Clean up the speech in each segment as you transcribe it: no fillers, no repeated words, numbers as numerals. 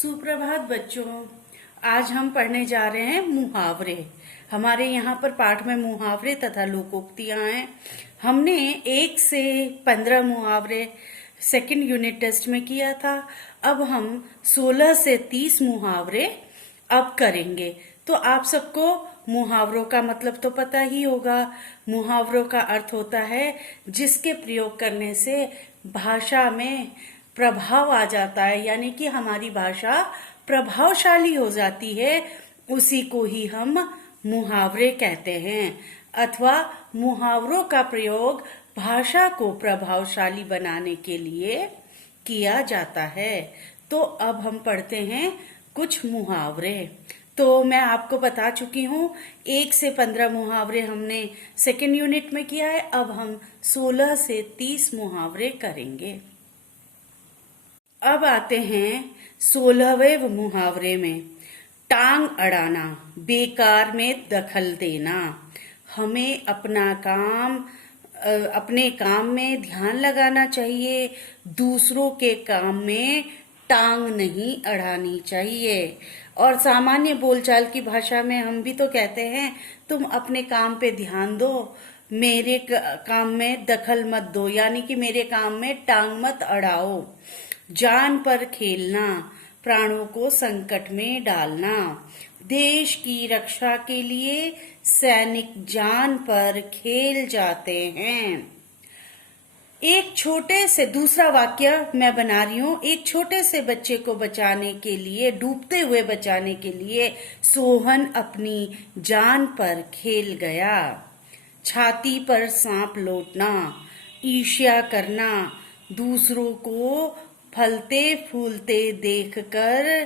सुप्रभात बच्चों। आज हम पढ़ने जा रहे हैं मुहावरे। हमारे यहाँ पर पाठ में मुहावरे तथा लोकोक्तियाँ हैं। हमने 1 से 15 मुहावरे सेकंड यूनिट टेस्ट में किया था। अब हम 16 से 30 मुहावरे अब करेंगे। तो आप सबको मुहावरों का मतलब तो पता ही होगा। मुहावरों का अर्थ होता है जिसके प्रयोग करने से भाषा में प्रभाव आ जाता है, यानी कि हमारी भाषा प्रभावशाली हो जाती है। उसी को ही हम मुहावरे कहते हैं, अथवा मुहावरों का प्रयोग भाषा को प्रभावशाली बनाने के लिए किया जाता है। तो अब हम पढ़ते हैं कुछ मुहावरे। तो मैं आपको बता चुकी हूँ 1 से 15 मुहावरे हमने सेकेंड यूनिट में किया है। अब हम 16 से 30 मुहावरे करेंगे। अब आते हैं 16वें मुहावरे में। टांग अड़ाना, बेकार में दखल देना। हमें अपने काम में ध्यान लगाना चाहिए, दूसरों के काम में टांग नहीं अड़ानी चाहिए। और सामान्य बोलचाल की भाषा में हम भी तो कहते हैं, तुम अपने काम पे ध्यान दो, मेरे काम में दखल मत दो, यानी कि मेरे काम में टांग मत अड़ाओ। जान पर खेलना, प्राणों को संकट में डालना। देश की रक्षा के लिए सैनिक जान पर खेल जाते हैं। एक छोटे से दूसरा वाक्य मैं बना रही हूं। एक छोटे से बच्चे को बचाने के लिए, डूबते हुए बचाने के लिए सोहन अपनी जान पर खेल गया। छाती पर सांप लौटना, ईर्ष्या करना, दूसरों को फलते फूलते देखकर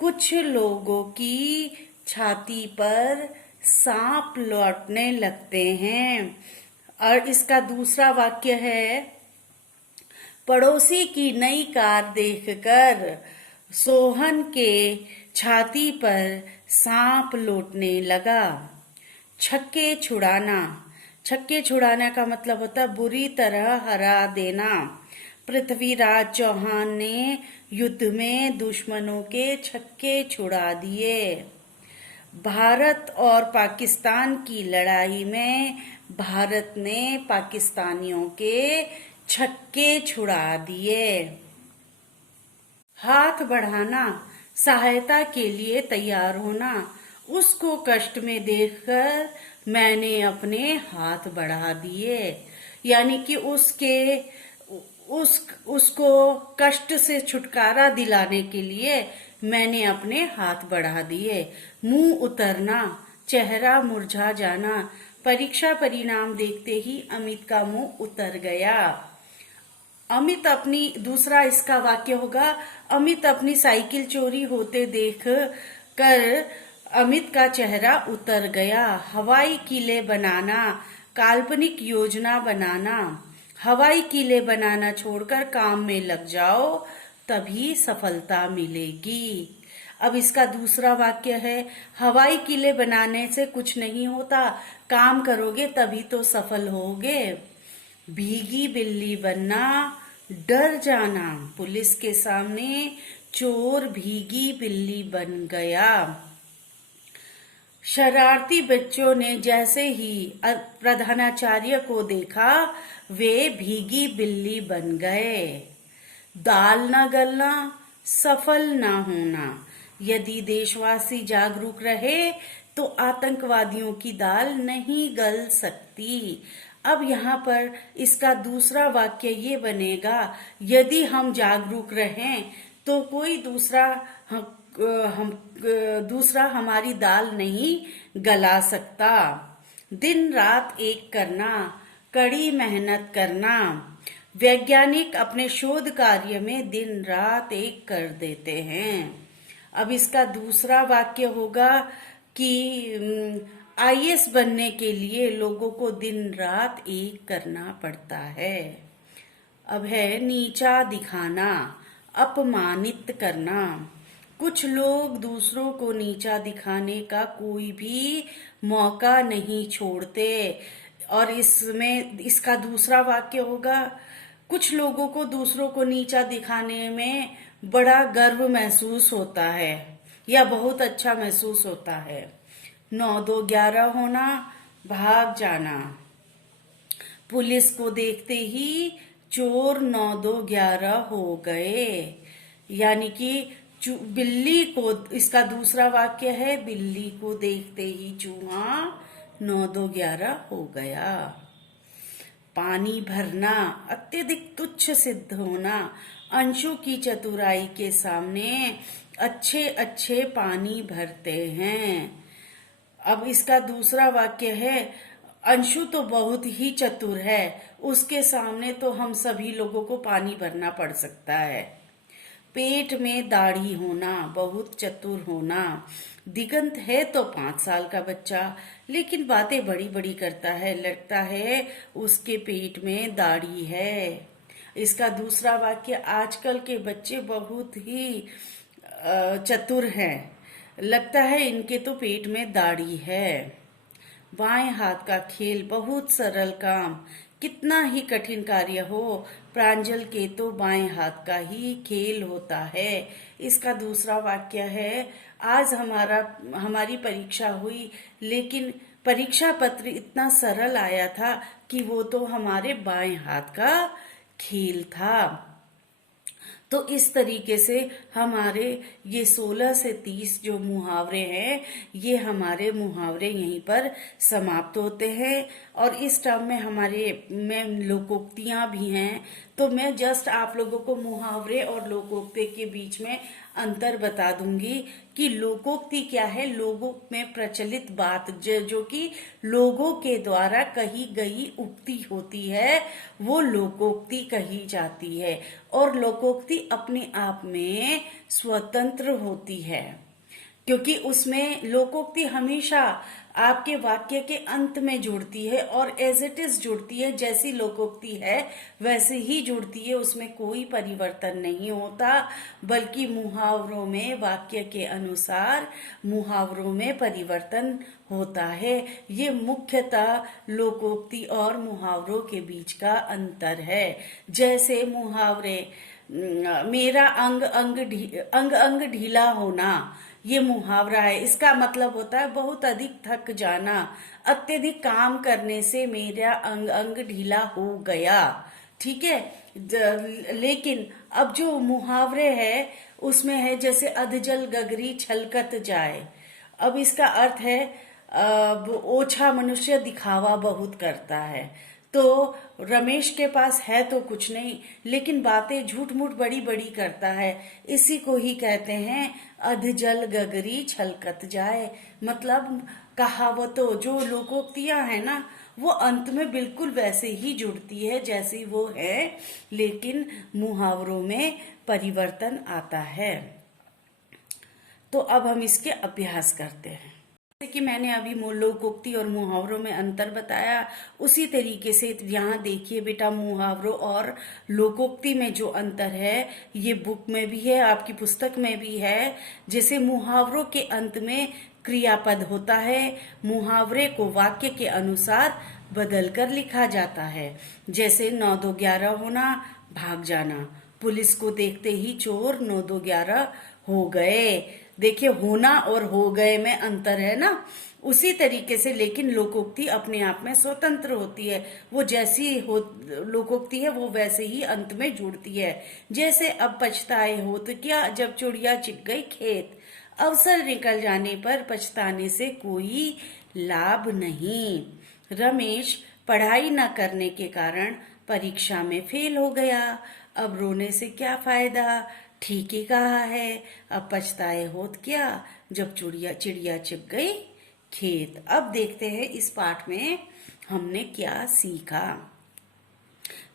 कुछ लोगों की छाती पर सांप लौटने लगते हैं। और इसका दूसरा वाक्य है, पड़ोसी की नई कार देखकर सोहन के छाती पर सांप लौटने लगा। छक्के छुड़ाना, छक्के छुड़ाने का मतलब होता है बुरी तरह हरा देना। पृथ्वीराज चौहान ने युद्ध में दुश्मनों के छक्के छुड़ा दिए। भारत और पाकिस्तान की लड़ाई में भारत ने पाकिस्तानियों के छक्के छुड़ा दिए। हाथ बढ़ाना, सहायता के लिए तैयार होना। उसको कष्ट में देखकर मैंने अपने हाथ बढ़ा दिए, यानी कि उसको कष्ट से छुटकारा दिलाने के लिए मैंने अपने हाथ बढ़ा दिए। मुंह उतरना, चेहरा मुरझा जाना। परीक्षा परिणाम देखते ही अमित का मुंह उतर गया। अमित अपनी, दूसरा इसका वाक्य होगा, अमित अपनी साइकिल चोरी होते देख कर अमित का चेहरा उतर गया। हवाई किले बनाना, काल्पनिक योजना बनाना। हवाई किले बनाना छोड़कर काम में लग जाओ, तभी सफलता मिलेगी। अब इसका दूसरा वाक्य है, हवाई किले बनाने से कुछ नहीं होता, काम करोगे तभी तो सफल होगे। भीगी बिल्ली बनना, डर जाना। पुलिस के सामने चोर भीगी बिल्ली बन गया। शरारती बच्चों ने जैसे ही प्रधानाचार्य को देखा, वे भीगी बिल्ली बन गए। दाल न गलना, सफल न होना। यदि देशवासी जागरूक रहे तो आतंकवादियों की दाल नहीं गल सकती। अब यहाँ पर इसका दूसरा वाक्य ये बनेगा, यदि हम जागरूक रहें तो कोई दूसरा हमारी दाल नहीं गला सकता। दिन रात एक करना, कड़ी मेहनत करना। वैज्ञानिक अपने शोध कार्य में दिन रात एक कर देते हैं। अब इसका दूसरा वाक्य होगा कि आईएएस बनने के लिए लोगों को दिन रात एक करना पड़ता है। अब है नीचा दिखाना, अपमानित करना। कुछ लोग दूसरों को नीचा दिखाने का कोई भी मौका नहीं छोड़ते। और इसका दूसरा वाक्य होगा, कुछ लोगों को दूसरों को नीचा दिखाने में बड़ा गर्व महसूस होता है या बहुत अच्छा महसूस होता है। 9 2 11 होना, भाग जाना। पुलिस को देखते ही चोर 9 2 11 हो गए। यानी कि बिल्ली को, इसका दूसरा वाक्य है, बिल्ली को देखते ही चूहा 9 2 11 हो गया। पानी भरना, अत्यधिक तुच्छ सिद्ध होना। अंशु की चतुराई के सामने अच्छे अच्छे पानी भरते हैं। अब इसका दूसरा वाक्य है, अंशु तो बहुत ही चतुर है, उसके सामने तो हम सभी लोगों को पानी भरना पड़ सकता है। पेट में दाढ़ी होना, बहुत चतुर होना। दिगंत है तो 5 साल का बच्चा, लेकिन बातें बड़ी बड़ी करता है, लगता है उसके पेट में दाढ़ी है। इसका दूसरा वाक्य, आजकल के बच्चे बहुत ही चतुर हैं, लगता है इनके तो पेट में दाढ़ी है। बाएं हाथ का खेल, बहुत सरल काम, कितना ही कठिन कार्य हो, प्रांजल के तो बाएं हाथ का ही खेल होता है। इसका दूसरा वाक्य है, आज हमारी परीक्षा हुई, लेकिन परीक्षा पत्र इतना सरल आया था कि वो तो हमारे बाएं हाथ का खेल था। तो इस तरीके से हमारे ये 16 से 30 जो मुहावरे हैं, ये हमारे मुहावरे यहीं पर समाप्त होते हैं। और इस टर्म में हमारे में लोकोक्तियां भी हैं, तो मैं जस्ट आप लोगों को मुहावरे और लोकोक्ति के बीच में अंतर बता दूंगी कि लोकोक्ति क्या है। लोगों में प्रचलित बात जो कि लोगों के द्वारा कही गई उक्ति होती है, वो लोकोक्ति कही जाती है। और लोकोक्ति अपने आप में स्वतंत्र होती है, क्योंकि उसमें लोकोक्ति हमेशा आपके वाक्य के अंत में जुड़ती है और एज इट इज जुड़ती है। जैसी लोकोक्ति है वैसे ही जुड़ती है, उसमें कोई परिवर्तन नहीं होता, बल्कि मुहावरों में वाक्य के अनुसार मुहावरों में परिवर्तन होता है। ये मुख्यतः लोकोक्ति और मुहावरों के बीच का अंतर है। जैसे मुहावरे, मेरा अंग अंग ढीला होना, ये मुहावरा है। इसका मतलब होता है बहुत अधिक थक जाना, अत्यधिक काम करने से मेरा अंग अंग ढीला हो गया। ठीक है। लेकिन अब जो मुहावरे है उसमें है जैसे अधजल गगरी छलकत जाए। अब इसका अर्थ है ओछा मनुष्य दिखावा बहुत करता है। तो रमेश के पास है तो कुछ नहीं, लेकिन बातें झूठ मूठ बड़ी बड़ी करता है। इसी को ही कहते हैं अधजल गगरी छलकत जाए। मतलब कहावतों, जो लोकोक्तियां है ना, वो अंत में बिल्कुल वैसे ही जुड़ती है जैसी वो है, लेकिन मुहावरों में परिवर्तन आता है। तो अब हम इसके अभ्यास करते हैं। जैसे कि मैंने अभी लोकोक्ति और मुहावरों में अंतर बताया, उसी तरीके से यहाँ देखिए बेटा, मुहावरों और लोकोक्ति में जो अंतर है ये बुक में भी है, आपकी पुस्तक में भी है। जैसे मुहावरों के अंत में क्रियापद होता है, मुहावरे को वाक्य के अनुसार बदल कर लिखा जाता है। जैसे 9 2 11 होना, भाग जाना। पुलिस को देखते ही चोर 9 2 11 हो गए। देखिए, होना और हो गए में अंतर है ना। उसी तरीके से लेकिन लोकोक्ति अपने आप में स्वतंत्र होती है, वो जैसी लोकोक्ति है वो वैसे ही अंत में जुड़ती है। जैसे अब पछताए हो तो क्या, जब चिड़िया चिग गई खेत। अवसर निकल जाने पर पछताने से कोई लाभ नहीं। रमेश पढ़ाई न करने के कारण परीक्षा में फेल हो गया। अब रोने से क्या फायदा, ठीक ही कहा है। अब पछताए होत क्या, जब चिड़िया चिग गई खेत। अब देखते हैं इस पाठ में हमने क्या सीखा।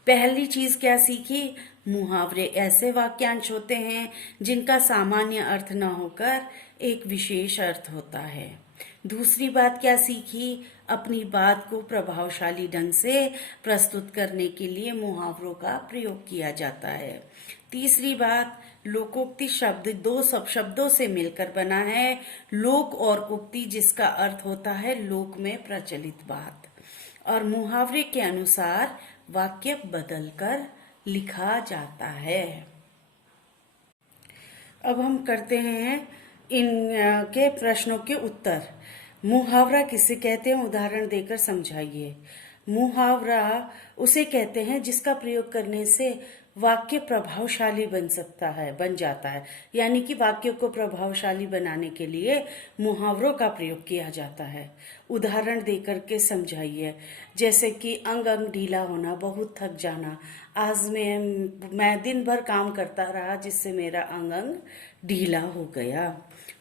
पहली चीज क्या सीखी, मुहावरे ऐसे वाक्यांश होते हैं जिनका सामान्य अर्थ न होकर एक विशेष अर्थ होता है। दूसरी बात क्या सीखी, अपनी बात को प्रभावशाली ढंग से प्रस्तुत करने के लिए मुहावरों का प्रयोग किया जाता है। तीसरी बात, लोकोक्ति शब्द दो सब शब्दों से मिलकर बना है, लोक और उक्ति, जिसका अर्थ होता है लोक में प्रचलित बात। और मुहावरे के अनुसार वाक्य बदलकर लिखा जाता है। अब हम करते हैं इन के प्रश्नों के उत्तर। मुहावरा किसे कहते हैं, उदाहरण देकर समझाइए। मुहावरा उसे कहते हैं जिसका प्रयोग करने से वाक्य प्रभावशाली बन जाता है। यानी कि वाक्य को प्रभावशाली बनाने के लिए मुहावरों का प्रयोग किया जाता है। उदाहरण देकर के समझाइए। जैसे कि अंग अंग ढीला होना, बहुत थक जाना। आज मैं दिन भर काम करता रहा जिससे मेरा अंग अंग ढीला हो गया।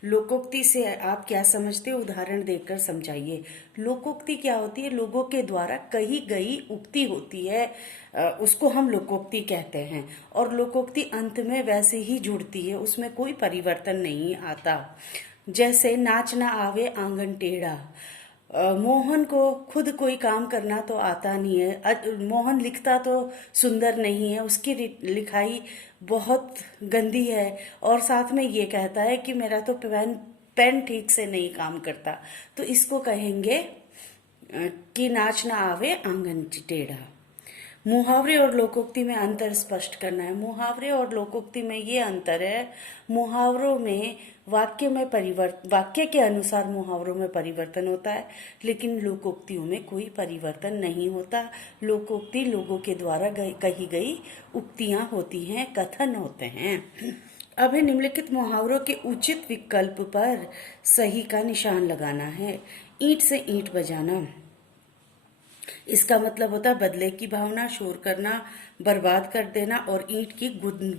लोकोक्ति से आप क्या समझते हो, उदाहरण देकर समझाइए। लोकोक्ति क्या होती है, लोगों के द्वारा कही गई उक्ति होती है, उसको हम लोकोक्ति कहते हैं। और लोकोक्ति अंत में वैसे ही जुड़ती है, उसमें कोई परिवर्तन नहीं आता। जैसे नाच ना आवे आंगन टेढ़ा। मोहन को खुद कोई काम करना तो आता नहीं है। मोहन लिखता तो सुंदर नहीं है, उसकी लिखाई बहुत गंदी है। और साथ में ये कहता है कि मेरा तो पेन ठीक से नहीं काम करता। तो इसको कहेंगे कि नाच ना आवे आंगन टेढ़ा। मुहावरे और लोकोक्ति में अंतर स्पष्ट करना है। मुहावरे और लोकोक्ति में ये अंतर है, मुहावरों में वाक्य के अनुसार मुहावरों में परिवर्तन होता है, लेकिन लोकोक्तियों में कोई परिवर्तन नहीं होता। लोकोक्ति लोगों के द्वारा कही गई उक्तियां होती हैं, कथन होते हैं। अब है निम्नलिखित मुहावरों के उचित विकल्प पर सही का निशान लगाना है। ईंट से ईंट बजाना, इसका मतलब होता है बदले की भावना, शोर करना, बर्बाद कर देना और ईंट की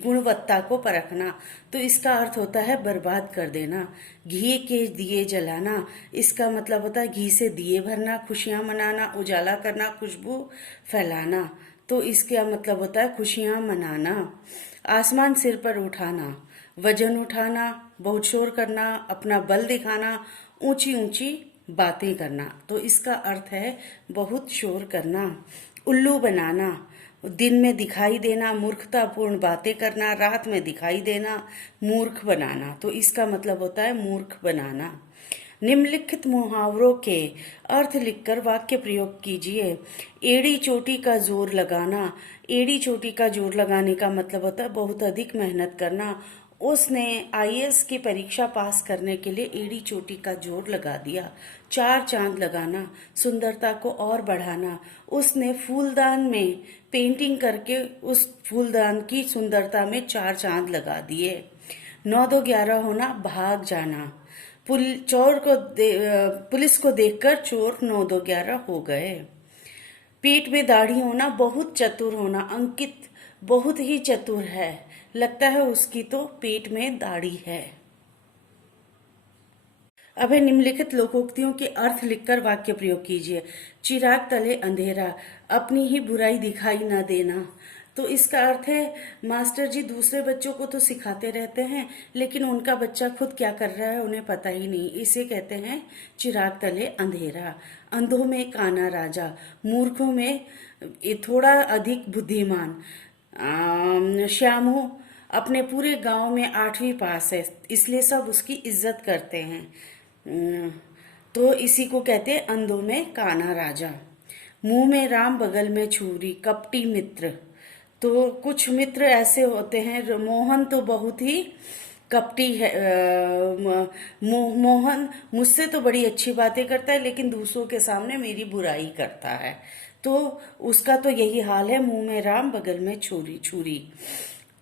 गुणवत्ता को परखना। तो इसका अर्थ होता है बर्बाद कर देना। घी के दिए जलाना, इसका मतलब होता है घी से दिए भरना, खुशियां मनाना, उजाला करना, खुशबू फैलाना। तो इसका मतलब होता है खुशियां मनाना। आसमान सिर पर उठाना, वजन उठाना, बहुत शोर करना, अपना बल दिखाना, ऊंची ऊंची बातें करना। तो इसका अर्थ है बहुत शोर करना। उल्लू बनाना, दिन में दिखाई देना, मूर्खतापूर्ण बातें करना, रात में दिखाई देना, मूर्ख बनाना। तो इसका मतलब होता है मूर्ख बनाना। निम्नलिखित मुहावरों के अर्थ लिखकर वाक्य प्रयोग कीजिए। एड़ी चोटी का जोर लगाना, एड़ी चोटी का जोर लगाने का मतलब होता है बहुत अधिक मेहनत करना। उसने आईएएस की परीक्षा पास करने के लिए एड़ी चोटी का जोर लगा दिया। चार चांद लगाना, सुंदरता को और बढ़ाना। उसने फूलदान में पेंटिंग करके उस फूलदान की सुंदरता में चार चांद लगा दिए। 9-2-11 होना, भाग जाना। पुलिस को देखकर चोर 9-2-11 हो गए। पेट में दाढ़ी होना, बहुत चतुर होना। अंकित बहुत ही चतुर है, लगता है उसकी तो पेट में दाढ़ी है। अब है निम्नलिखित लोकोक्तियों के अर्थ लिखकर वाक्य प्रयोग कीजिए। चिराग तले अंधेरा, अपनी ही बुराई दिखाई न देना। तो इसका अर्थ है मास्टर जी दूसरे बच्चों को तो सिखाते रहते हैं, लेकिन उनका बच्चा खुद क्या कर रहा है उन्हें पता ही नहीं। इसे कहते हैं चिराग तले अंधेरा। अंधों में काना राजा, मूर्खों में थोड़ा अधिक बुद्धिमान। श्यामू अपने पूरे गांव में 8वीं पास है, इसलिए सब उसकी इज्जत करते हैं। तो इसी को कहते हैं अंधों में काना राजा। मुंह में राम बगल में छुरी, कपटी मित्र। तो कुछ मित्र ऐसे होते हैं, मोहन तो बहुत ही कपटी है। मोहन मुझसे तो बड़ी अच्छी बातें करता है, लेकिन दूसरों के सामने मेरी बुराई करता है। तो उसका तो यही हाल है, मुंह में राम बगल में छुरी।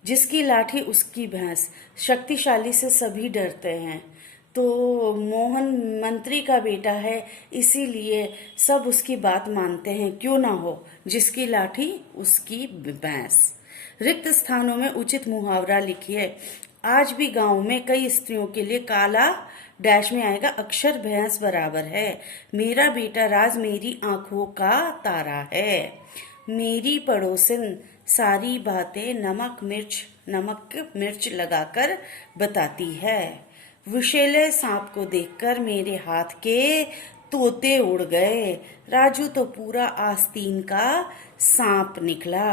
जिसकी लाठी उसकी भैंस, शक्तिशाली से सभी डरते हैं। तो मोहन मंत्री का बेटा है, इसीलिए सब उसकी बात मानते हैं, क्यों ना हो। जिसकी लाठी उसकी भैंस। रिक्त स्थानों में उचित मुहावरा लिखिए। आज भी गांव में कई स्त्रियों के लिए काला डैश में आएगा, अक्षर भैंस बराबर है। मेरा बेटा राज मेरी आंखों का तारा है। मेरी पड़ोसन सारी बातें नमक मिर्च लगाकर बताती है। विषैले सांप को देखकर मेरे हाथ के तोते उड़ गए। राजू तो पूरा आस्तीन का सांप निकला।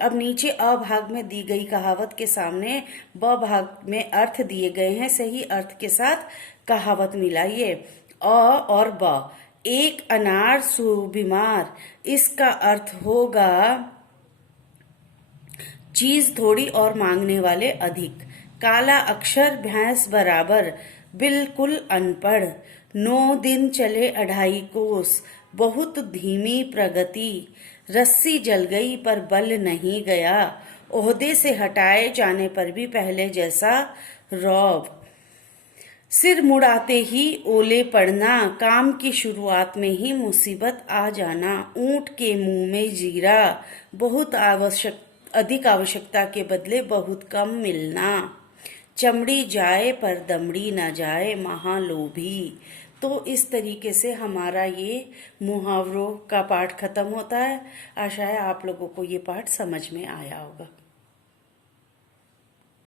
अब नीचे अ भाग में दी गई कहावत के सामने ब भाग में अर्थ दिए गए हैं, सही अर्थ के साथ कहावत मिलाइए। अ और ब, एक अनार सो बीमार, इसका अर्थ होगा चीज थोड़ी और मांगने वाले अधिक। काला अक्षर भैंस बराबर, बिल्कुल अनपढ़। 9 दिन चले 2.5 कोस, बहुत धीमी प्रगति। रस्सी जल गई पर बल नहीं गया, ओहदे से हटाए जाने पर भी पहले जैसा रौब। सिर मुड़ाते ही ओले पड़ना, काम की शुरुआत में ही मुसीबत आ जाना। ऊंट के मुंह में जीरा, अधिक आवश्यकता के बदले बहुत कम मिलना। चमड़ी जाए पर दमड़ी न जाए, महालोभी। तो इस तरीके से हमारा ये मुहावरों का पाठ खत्म होता है। आशा है आप लोगों को ये पाठ समझ में आया होगा।